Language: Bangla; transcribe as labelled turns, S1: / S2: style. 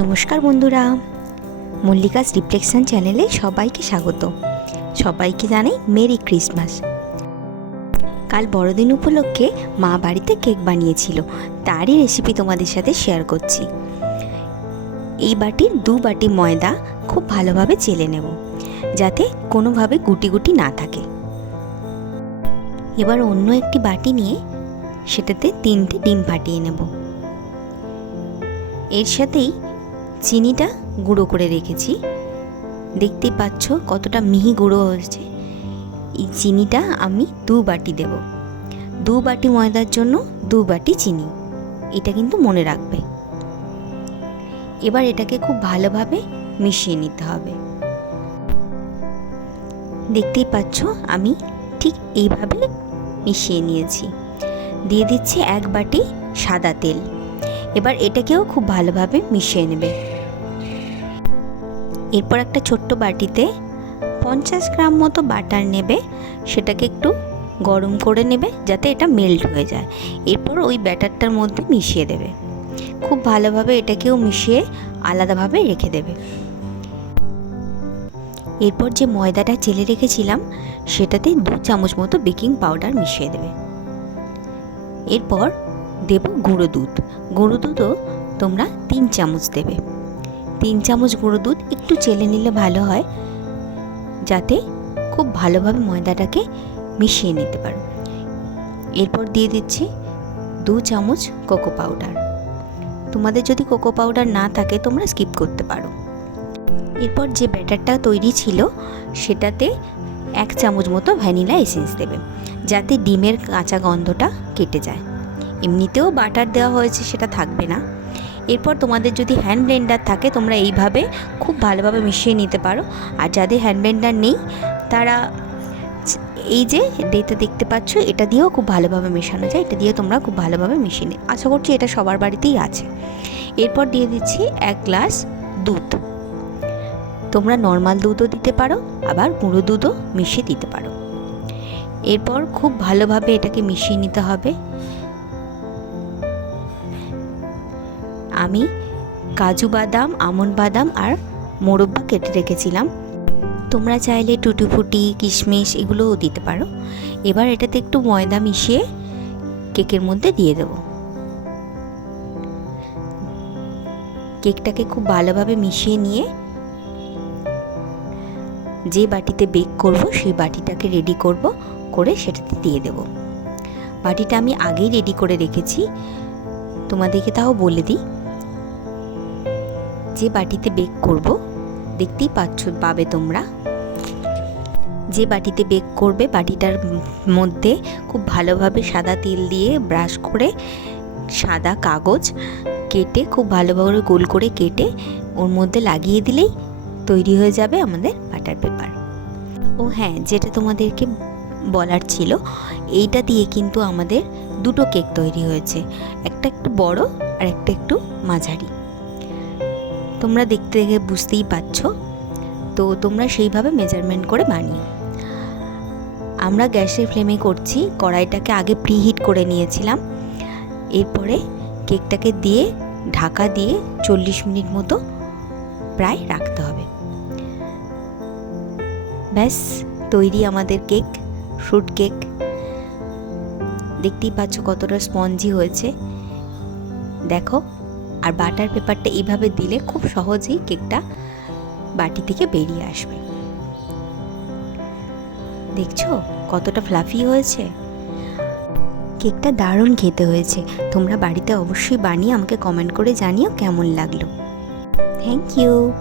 S1: নমস্কার বন্ধুরা। মল্লিকাস রিফ্লেকশন চ্যানেলে সবাইকে স্বাগত। সবাইকে জানাই মেরি ক্রিসমাস কাল বড়দিন উপলক্ষে মা বাড়িতে কেক বানিয়েছিল। তারই রেসিপি তোমাদের সাথে শেয়ার করছি। এই বাটির দু বাটি ময়দা খুব ভালোভাবে চেলে নেব, যাতে কোনোভাবে গুটি গুটি না থাকে। এবার অন্য একটি বাটি নিয়ে সেটাতে তিনটে ডিম ফাটিয়ে নেব। এর সাথেই চিনিটা গুঁড়ো করে রেখেছি। দেখতেই পাচ্ছ কতটা মিহি গুঁড়ো হয়েছে। এই চিনিটা আমি দু বাটি দেব। দু বাটি ময়দার জন্য দু বাটি চিনি। এটা কিন্তু মনে রাখবে। এবার এটাকে খুব ভালোভাবে মিশিয়ে নিতে হবে। দেখতেই পাচ্ছ আমি ঠিক এইভাবে মিশিয়ে নিয়েছি। দিয়ে দিচ্ছি এক বাটি সাদা তেল। এবার এটাকেও খুব ভালোভাবে মিশিয়ে নেবে। এরপর একটা ছোট্ট বাটিতে পঞ্চাশ গ্রাম মতো বাটার নেবে, সেটাকে একটু গরম করে নেবে যাতে এটা মেল্ট হয়ে যায়। এরপর ওই ব্যাটারটার মধ্যে মিশিয়ে দেবে। খুব ভালোভাবে এটাকেও মিশিয়ে আলাদাভাবে রেখে দেবে। এরপর যে ময়দাটা চেলে রেখেছিলাম, সেটাতে দু চামচ মতো বেকিং পাউডার মিশিয়ে দেবে। এরপর দেব গুঁড়ো দুধ। গুঁড়ো দুধও তোমরা তিন চামচ দেবে। তিন চামচ গুঁড়ো দুধ একটু চেলে নিলে ভালো হয়, যাতে খুব ভালোভাবে ময়দাটাকে মিশিয়ে নিতে পারো। এরপর দিয়ে দিচ্ছি দু চামচ কোকো পাউডার। তোমাদের যদি কোকো পাউডার না থাকে, তোমরা স্কিপ করতে পারো। এরপর যে ব্যাটারটা তৈরি ছিল, সেটাতে এক চামচ মতো ভ্যানিলা এসেন্স দেবে, যাতে ডিমের কাঁচা গন্ধটা কেটে যায়। এমনিতেও বাটার দেওয়া হয়েছে, সেটা থাকবে না। এরপর তোমাদের যদি হ্যান্ড ব্লেন্ডার থাকে, তোমরা এইভাবে খুব ভালোভাবে মিশিয়ে নিতে পারো। আর যাদের হ্যান্ড ব্লেন্ডার নেই, তারা এই যে ডেতে দেখতে পাচ্ছ, এটা দিয়েও খুব ভালোভাবে মেশানো যায়। এটা দিয়ে তোমরা খুব ভালোভাবে মিশিয়ে নি আশা করছি এটা সবার বাড়িতেই আছে। এরপর দিয়ে দিচ্ছি এক গ্লাস দুধ। তোমরা নর্মাল দুধও দিতে পারো, আবার গুঁড়ো দুধও মিশিয়ে দিতে পারো। এরপর খুব ভালোভাবে এটাকে মিশিয়ে নিতে হবে। আমি কাজু বাদাম আমন্ড বাদাম আর মোরব্বা কেটে রেখেছিলাম। তোমরা চাইলে টুটি ফুটি কিশমিশ এগুলোও দিতে পারো। এবার এটাতে একটু ময়দা মিশিয়ে কেকের মধ্যে দিয়ে দেব। কেকটাকে খুব ভালোভাবে মিশিয়ে নিয়ে যে বাটিতে বেক করব, সেই বাটিটাকে রেডি করব, করে সেটাতে দিয়ে দেব। বাটিটা আমি আগেই রেডি করে রেখেছি। তোমাদেরকে তাও বলে দিই যে বাটিতে বেক করব, দেখতেই পাচ্ছ, পাবে তোমরা। যে বাটিতে বেক করবে, বাটিটার মধ্যে খুব ভালোভাবে সাদা তেল দিয়ে ব্রাশ করে সাদা কাগজ কেটে, খুব ভালোভাবে গোল করে কেটে ওর মধ্যে লাগিয়ে দিলেই তৈরি হয়ে যাবে আমাদের বাটার পেপার। ও হ্যাঁ যেটা তোমাদেরকে বলার ছিল, এইটা দিয়ে কিন্তু আমাদের দুটো কেক তৈরি হয়েছে। একটা একটু বড় আর একটা একটু মাঝারি। তোমরা দেখতে দেখে বুঝতেই পারছ। তো তোমরা সেইভাবে মেজারমেন্ট করে বানিও আমরা গ্যাসের ফ্লেমে করছি, কড়াইটাকে আগে প্রিহিট করে নিয়েছিলাম। এরপরে কেকটাকে দিয়ে, ঢাকা দিয়ে চল্লিশ মিনিট মতো প্রায় রাখতে হবে। ব্যাস, তৈরি আমাদের কেক ফ্রুট কেক দেখতেই পাচ্ছ কতটা স্পঞ্জি হয়েছে। দেখো আর বাটার পেপারটা এইভাবে দিলে খুব সহজেই কেকটা বাটি থেকে বেরিয়ে আসবে। দেখছ? কতটা ফ্লাফি হয়েছে। কেকটা দারুণ খেতে হয়েছে। তোমরা বাড়িতে অবশ্যই বানিয়ে আমাকে কমেন্ট করে জানিও কেমন লাগল। Thank you